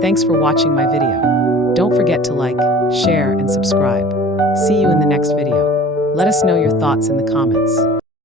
Thanks for watching my video. Don't forget to like, share, and subscribe. See you in the next video. Let us know your thoughts in the comments.